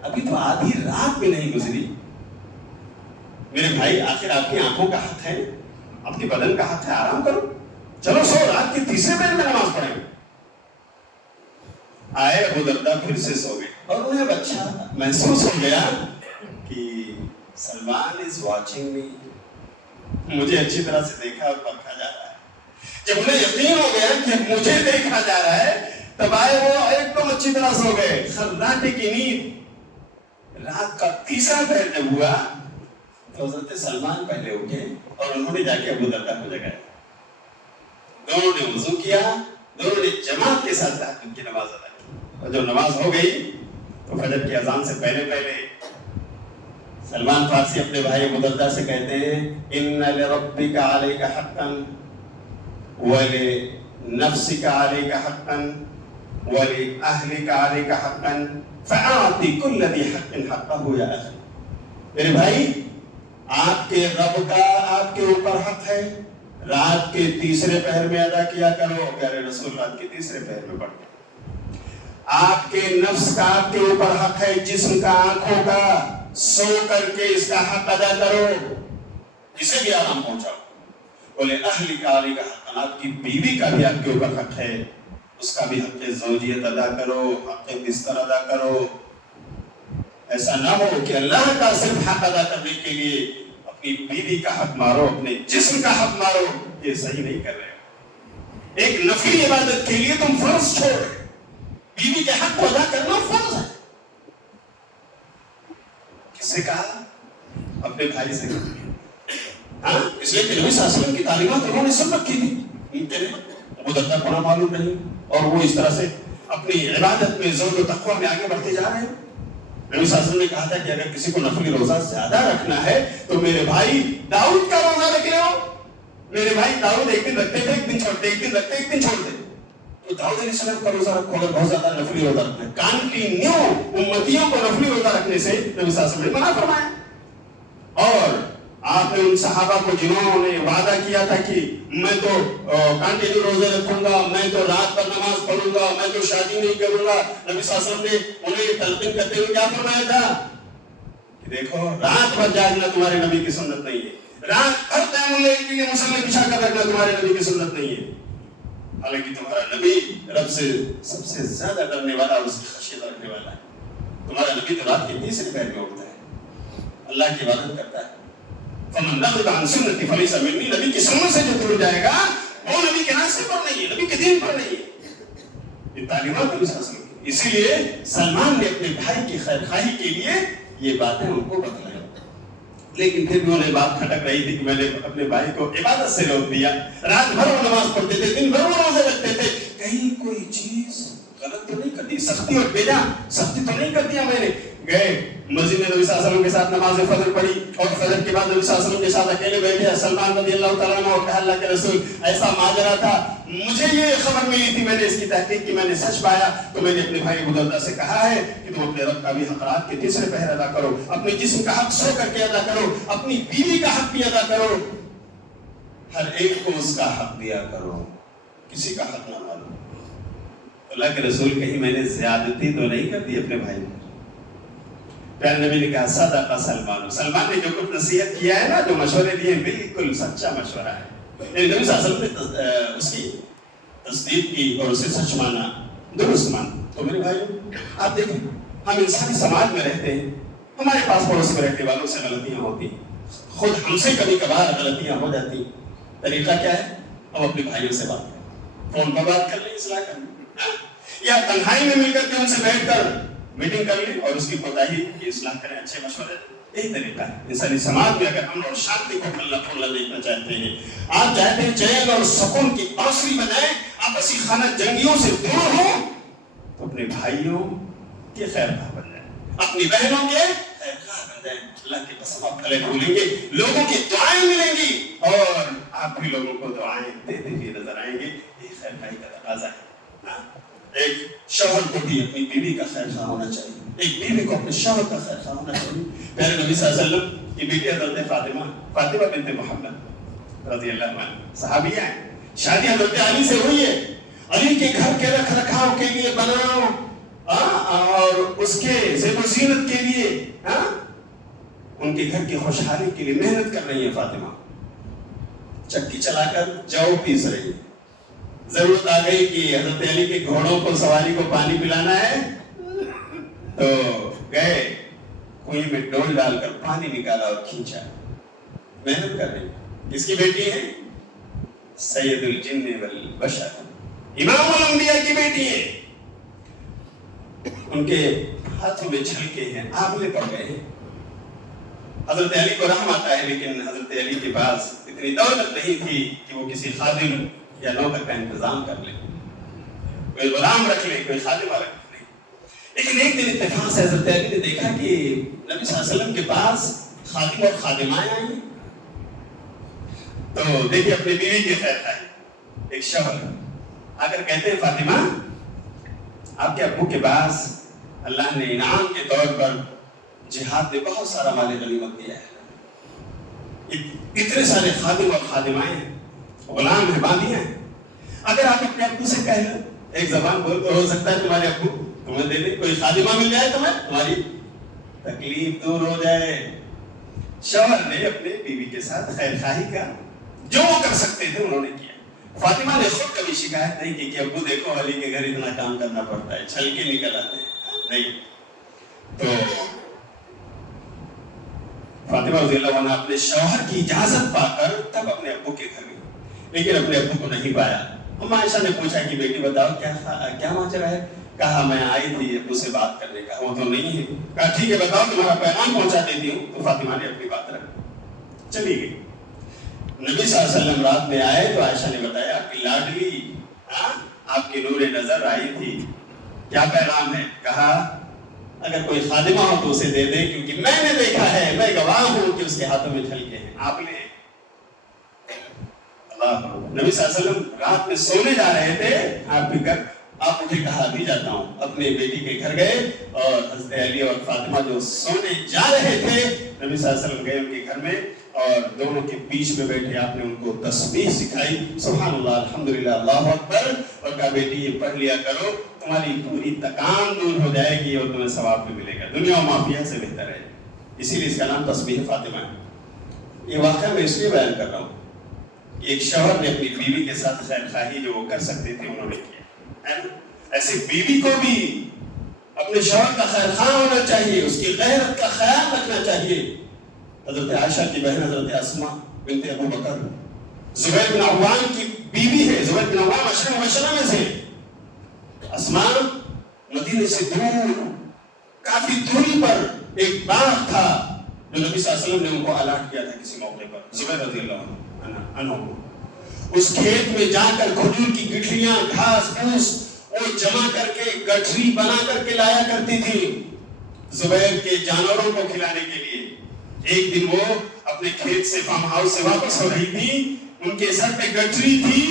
ابھی تو آدھی رات بھی نہیں گزری، میرے بھائی آخر آپ کی آنکھوں کا حق ہے، آپ کے بدن کا حق ہے، آرام کرو، چلو سو، رات کے تیسرے پہر میں نماز پڑھیں گے۔ آئے ابو درداء پھر سے سو گئے اور انہیں اچھا محسوس ہو گیا کہ سلمان از واچنگ می، مجھے اچھی طرح سے دیکھا اور پرکھا جا رہا ہے۔ جب انہیں یقین ہو گیا کہ مجھے دیکھا جا رہا ہے تب آئے وہ ایک دم اچھی طرح سو گئے، خراٹے کی نیند۔ رات کا تیسرا پہر جب ہوا تو حضرت سلمان پہلے اٹھے اور انہوں نے جا کے ابو دردہ کو جگایا. دونوں نے وضو کیا, دونوں نے جماعت کے ساتھ تہجد کی نماز ادا کی. اور جب نماز ہو گئی تو فجر کی اذان سے پہلے سلمان فارسی اپنے بھائی ابو دردہ سے کہتے ہیں ان لربک علیک حقا ولنفسک علیک حقا ولأہلک علیک حقا فأعط کل ذی حق حقہ یا اخی. میرے بھائی, آپ کے رب کا آپ کے اوپر حق ہے, رات کے تیسرے پہر میں ادا کیا کرو. پیارے رسول رات کے تیسرے پہر میں پڑھتے. آپ کے نفس کا آپ کے اوپر حق ہے, جسم کا, آنکھوں کا, سو کر کے اس کا حق ادا کرو, اسے بھی آرام پہنچاؤ. بولے اہلی کا علی کا حق, آپ کی بیوی کا بھی آپ کے اوپر حق ہے, اس کا بھی حق زوجیت ادا کرو, حق بستر ادا کرو. ایسا نہ ہو کہ اللہ کا صرف حق ادا کرنے کے لیے اپنی بیوی کا حق مارو, اپنے جسم کا حق مارو. یہ صحیح نہیں کر رہے ہو. ایک نفلی عبادت کے لیے تم فرض چھوڑ رہے, بیوی کے حق کو ادا کرنا فرض ہے. کس سے کہا؟ اپنے بھائی سے. ہاں, اس لیے کہ نبی صلی اللہ علیہ وسلم کی تعلیمات انہوں نے سب رکھی تھی. ابو دردہ کو نہ معلوم نہیں, اور وہ اس طرح سے اپنی عبادت میں زہد و تقویٰ میں آگے بڑھتے جا رہے ہیں. نبی صلی اللہ علیہ وسلم نے کہا تھا کہ اگر کسی کو نفلی روزہ زیادہ رکھنا ہے تو میرے بھائی داؤد کا روزہ رکھ لو. میرے بھائی داؤد ایک دن رکھتے تھے, ایک دن چھوڑتے, ایک دن رکھتے, ایک دن چھوڑتے. تو داؤد علیہ السلام کا روزہ رکھو, اگر بہت زیادہ نفلی روزہ رکھنا ہے. کنٹینیو امتیوں کو نفلی روزہ رکھنے سے نبی صلی اللہ علیہ وسلم نے منع فرمایا. اور آپ نے ان صحابہ کو جنہوں نے وعدہ کیا تھا کہ میں تو کنٹینیو روزے رکھوں گا, میں تو رات پر نماز پڑھوں گا, میں تو شادی نہیں کروں گا, نبی صلی اللہ علیہ وسلم نے انہیں تلقین کرتے ہوئے کیا فرمایا تھا کہ دیکھو رات بھر جاگنا تمہارے نبی کی سنت نہیں ہے, رات بھر قیام اللیل کے لیے مصلی بچھا کر رکھنا تمہارے نبی کی سنت نہیں ہے. حالانکہ تمہارا نبی رب سے سب سے زیادہ ڈرنے والا اور اس کی خشیت رکھنے والا ہے. تمہارا نبی تو رات کے تیسرے پہر میں اٹھتا ہے, اللہ کی عبادت کرتا ہے. فمن رغب عن سنتی فلیس منی, نبی کی سنت سے جو دور جائے گا وہ نبی کے راستے پر نہیں ہے, نبی کے دین پر نہیں ہے. یہ تعلیمات نبی صلی اللہ علیہ وسلم کی. اسی لیے سلمان نے اپنے بھائی کی خیر خواہی کے لیے یہ باتیں ان کو بتلائی. لیکن پھر بھی انہیں بات کھٹک رہی تھی کہ میں نے اپنے بھائی کو عبادت سے روک دیا. رات بھر وہ نماز پڑھتے تھے, دن بھر وہ روزے رکھتے تھے, کہیں کوئی چیز غلط تو نہیں کرتی, سختی اور بیجا سختی تو نہیں کر دیا میں نے. گئے مسجد میں نبی صلی اللہ علیہ وسلم کے ساتھ نماز فجر پڑھی, اور فجر کے بعد نبی صلی اللہ علیہ وسلم کے ساتھ اکیلے بیٹھے. سلمان رضی اللہ تعالیٰ عنہ اور اللہ کے رسول ایسا ماجرا تھا, مجھے یہ خبر ملی تھی, میں نے اس کی تحقیق کی, میں نے سچ پایا, تو میں نے اپنے بھائی ابو دردہ سے کہا ہے کہ تم اپنے رب کا بھی حق رات کے تیسرے پہر ادا کرو, اپنے جسم کا حق سو کر کے ادا کرو, اپنی بیوی کا حق بھی ادا کرو, ہر ایک کو اس کا حق دیا کرو, کسی کا حق نہ مانو. اللہ کے رسول کہیں میں نے زیادتی تو نہیں کر دی اپنے بھائی کو. پیارے نبی نے کہا صدق سلمان, سلمان نے جو کچھ نصیحت کیا ہے نا, جو مشورے دیے ہیں, بالکل سچا مشورہ ہے. نبی صلی اللہ علیہ وسلم نے اس کی تصدیق کی اور اسے سچ مانا, درست مانا. تو میرے بھائیو آپ دیکھیں, ہم انسانی سماج میں رہتے ہیں, ہمارے پاس پڑوس میں رہنے والوں سے غلطیاں ہوتی, خود ہم سے کبھی کبھار غلطیاں ہو جاتی. طریقہ کیا ہے؟ ہم اپنے بھائیوں سے بات کریں, فون پر بات کر لیں, اصلاح کر لیں, یا تنہائی میں مل کر کے ان سے بیٹھ کر میٹنگ کر لیں اور اس کی کوتاہی کی اصلاح کریں, اچھے مشورے دیں. یہی طریقہ ہے. انسانی سماج میں اگر ہم اور شانتی کو پھلنا پھولنا دیکھنا چاہتے ہیں, آپ چاہتے ہیں چین اور سکون کی بانسری بجائے آپسی خانہ جنگیوں سے دور ہوں, تو اپنے بھائیوں کے خیر خواہ بن جائیں, اپنی بہنوں کے خیر خواہ بن جائیں. اللہ کے قسم آپ پھلے پھولیں گے, لوگوں کی دعائیں ملیں گی, اور آپ بھی لوگوں کو دعائیں دیتے ہوئے نظر آئیں گے. یہ خیر خواہی کا تقاضا ہے. ایک شوہر کو بھی اپنی بیوی کا خیر خواہ ہونا چاہیے, ایک بیوی کو اپنے شوہر کا خیر خواہ ہونا چاہیے. پیارے نبی صلی اللہ علیہ وسلم کی بیٹی حضرت فاطمہ بنت محمد رضی اللہ عنہ صحابیہ ہیں. شادی حضرت علی سے ہوئی ہے. علی کے گھر کے رکھ رکھاؤ کے لیے بناؤ, اور اس کے زیب و زینت کے لیے, ان کے گھر کی خوشحالی کے لیے محنت کر رہی ہیں فاطمہ. چکی چلا کر جو پیس رہی ہے. ضرورت آ گئی کہ حضرت علی کے گھوڑوں کو, سواری کو پانی پلانا ہے, تو گئے کنویں میں ڈول ڈال کر پانی نکالا اور کھینچا. محنت کر رہی. کس کی بیٹی ہے؟ سید الجن والبشر, امام الانبیاء کی بیٹی ہے. ان کے ہاتھوں میں چھلکے ہیں, آبلے پڑ گئے ہیں. حضرت علی کو رحم آتا ہے لیکن حضرت علی کے پاس اتنی دولت نہیں تھی کہ وہ کسی خادم یا نوکر کا انتظام کر لے، کوئی غلام رکھ لے، کوئی خادمہ رکھ لے. لیکن ایک دن اتفاق سے حضرت علی نے دیکھا کہ نبی صلی اللہ علیہ وسلم کے پاس خادم اور خادمائیں آئی ہیں. تو دیکھیے اپنی بیوی کی خیر خواہی. ایک شوہر آ کر کہتے ہیں فاطمہ آپ کے ابو کے پاس اللہ نے انعام کے طور پر جہاد میں بہت سارا مال غنیمت دیا ہے، اتنے سارے خادم اور خادمائیں ہیں، غلام ہیں، باندیاں ہیں. اگر آپ اپنے ابو سے کہہ لیں ایک زبان بول تو ہو سکتا ہے تمہارے ابو تمہیں دے دیں، کوئی خادمہ مل جائے تمہاری تکلیف دور ہو جائے. شوہر نے اپنے بیوی کے ساتھ خیر خواہی کا جو وہ کر سکتے تھے انہوں نے کیا. فاطمہ نے خود کبھی شکایت نہیں کی کہ ابو دیکھو علی کے گھر اتنا کام کرنا پڑتا ہے، چھل کے نکل آتے ہیں، نہیں. تو فاطمہ رضی اللہ عنہ اپنے شوہر کی اجازت پا کر تب اپنے ابو کے گھر گئی، لیکن اپنے ابو کو نہیں پایا. اما عائشہ نے پوچھا کہ بیٹی بتاؤ کیا ماجرا ہے؟ کہا میں آئی تھی ابو سے بات کرنے کا، وہ تو نہیں ہے. کہا ٹھیک ہے بتاؤ تمہارا پیغام پہنچا دیتی ہوں. تو فاطمہ نے اپنی بات رکھی، چلی گئی. نبی صلی اللہ علیہ وسلم رات میں آئے تو عائشہ نے بتایا آپ کی لاڈلی آپ کی نور نظر آئی تھی، کیا پیغام ہے؟ کہا اگر کوئی خادمہ ہو تو اسے دے دے، کیونکہ میں نے دیکھا ہے، میں گواہ ہوں کہ اس کے ہاتھوں میں جھلکے ہیں. آپ نے نبی صلی اللہ علیہ وسلم رات میں سونے جا رہے تھے، آپ مجھے کہا ابھی جاتا ہوں. اپنے بیٹی کے گھر گئے اور حضرت علی اور فاطمہ جو سونے جا رہے تھے نبی صلی اللہ علیہ وسلم گئے ان کے گھر میں اور دونوں کے بیچ میں بیٹھے آپ نے ان کو تسبیح سکھائی، سبحان اللہ الحمدللہ اللہ اکبر، اور کہا بیٹی یہ پڑھ لیا کرو، تمہاری پوری تکان دور ہو جائے گی اور تمہیں ثواب بھی ملے گا، دنیا و مافیہ سے بہتر ہے. اسی لیے اس کا نام تسبیح فاطمہ ہے. یہ واقعہ میں اس لیے بیان کر رہا ہوں کہ ایک شوہر نے اپنی بیوی کے ساتھ خیر خواہی جو وہ کر سکتے تھے انہوں نے کیا. ایسے بیوی کو بھی اپنے شوہر کا خیر خواہ ہونا چاہیے، اس کی غیرت کا خیال رکھنا چاہیے. حضرت عائشہ کی بہن حضرت اسماء بنت ابو بکر زبیر بن عوام کی بیوی ہے. زبیر بن عوام عشرہ مبشرہ میں سے. اسماء مدینے سے دور کافی دوری پر ایک باغ تھا جو نبی صلی اللہ علیہ وسلم نے ان کو الاٹ کیا تھا کسی موقع پر. زبیر رضی اللہ عنہ اس کھیت میں جا کر کھجور کی گٹھلیاں گھاس پھوس وہ جمع کر کے گٹھری بنا کر کے لایا کرتی تھی زبیر کے جانوروں کو کھلانے کے لیے. ایک دن وہ اپنے کھیت سے فارم ہاؤس سے واپس ہو رہی تھی، ان کے سر پہ گٹھری تھی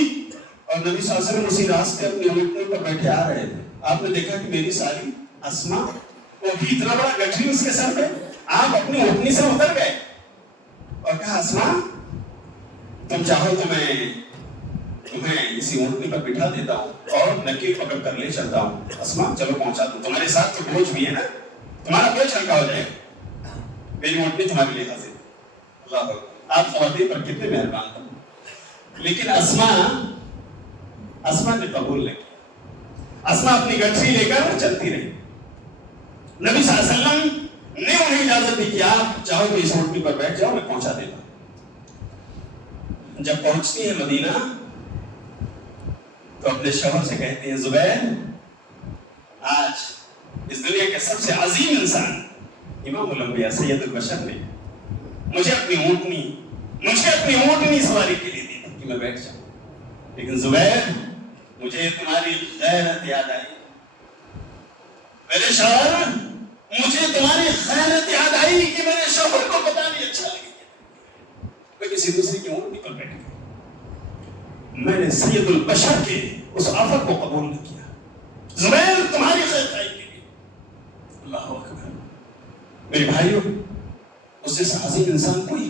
اور نبی صلی اللہ علیہ وسلم اسی راستے اپنی اونٹنی پر بیٹھے آ رہے تھے. آپ نے دیکھا کہ میری ساری اسماء وہ بھی اتنا بڑا گٹھری اس کے سر پہ، آپ اپنی اونٹنی سے اتر گئے اور کہا اسماء تم چاہو تو میں تمہیں اسی اونٹنی پر بٹھا دیتا ہوں اور نکیل پکڑ کر لے چلتا ہوں. اسماء چلو پہنچا دوں، تمہارے ساتھ تو بوجھ بھی ہے نا، تمہارا بوجھ ہلکا ہو جائے، میری اونٹنی تمہارے لیے حاضر. اللہ آپ خواتین پر کتنے مہربان تھے. لیکن اسماء نے قبول نہیں کیا. اسماء اپنی گٹھری لے کر چلتی رہی. نبی صلی اللہ علیہ وسلم نے انہیں اجازت دی کہ آپ چاہو تو اس اونٹنی پر بیٹھ جاؤ، میں پہنچا دیتا ہوں. جب پہنچتی ہے مدینہ تو اپنے شوہر سے کہتے ہیں زبیر آج اس دنیا کے سب سے عظیم انسان امام الانبیاء سید البشر نے مجھے اپنی اونٹنی سواری کے لیے دی تھی کہ میں بیٹھ جاؤں. لیکن زبیر مجھے تمہاری غیرت یاد آئی، میرے شوہر مجھے تمہاری غیرت یاد آئی کہ میرے شوہر کو پتہ نہیں اچھا لگے میں کسی دوسرے کی اونٹنی پر بیٹھ گیا. میں نے سید البشر کے اس آفر کو قبول نہ کیا. زبیر تمہاری خیر خواہی کے لیے. اللہ اکبر. میرے بھائیوں اس جیسا عظیم انسان کوئی ہے؟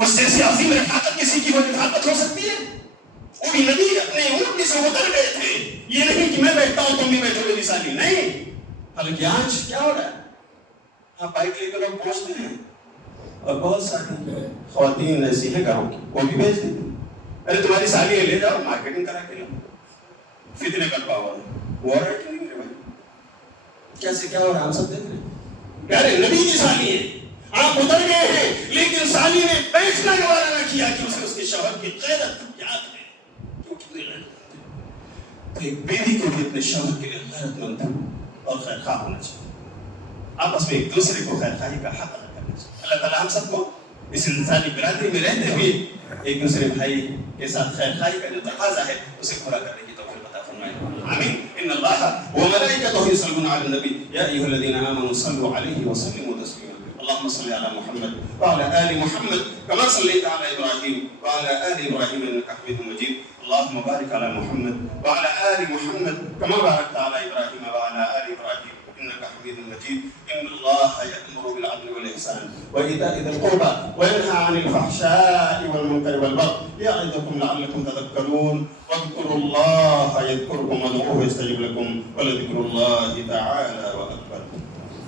اس جیسی عظیم رفاقت کسی کی وہ رفاقت ہو سکتی ہے؟ وہ بھی نبی اپنے اونٹنی سے اتر گئے تھے. یہ نہیں کہ میں بیٹھتا ہوں تم بھی بیٹھو میری سالی، نہیں. حالانکہ آج کیا ہو رہا ہے، آپ بائک لے کر لوگ پہنچتے ہیں اور بہت ساری خواتین ایسی ہیں گھروں کی وہ بھی بھیج دیتی ہیں، ارے تمہاری سالی لے جاؤ مارکیٹنگ کرا کے لاؤ، فتنے برپا ہوا ہے. وہ ہو رہا ہے کہ نہیں میرے بھائی؟ کیسے کیا ہو رہا ہے ہم سب دیکھ رہے ہیں. پیارے نبی کی سالی ہے، آپ اتر گئے ہیں لیکن سالی نے بیٹھنا گوارا نہ کیا کہ اسے اس کے شوہر کی غیرت یاد ہے. کیوں کتنی غیرت ہے؟ تو ایک بیوی کو بھی اپنے شوہر کے لیے غیرت مند اور خیر خواہ ہونا چاہیے. آپس میں ایک دوسرے کو خیر خواہی کا حق ادا کرنا چاہیے. اللہ تعالیٰ ہم سب کو اس انسانی برادری میں رہتے ہوئے ایک دوسرے بھائی کے ساتھ خیر خواہی کا جو تقاضا ہے اسے پورا کرنے کی توفیق عطا فرمائے. آمین. ان اللہ وملائکتہ یصلون علی النبی یا ایھا الذین آمنوا صلوا علیہ وسلموا تسلیما. اللهم صل على محمد وعلى آل محمد كما صليت على إبراهيم وعلى آل إبراهيم إنك حميد مجيد. اللهم بارك على محمد وعلى آل محمد كما باركت على إبراهيم وعلى آل إبراهيم إنك حميد مجيد. إن الله يأمر بالعدل والإحسان وإيتاء ذي القربى وينهى عن الفحشاء والمنكر والبغي يعظكم لعلكم تذكرون. واذكروا الله يذكركم وادعوه يستجب لكم ولذكر الله تعالى وأكبر.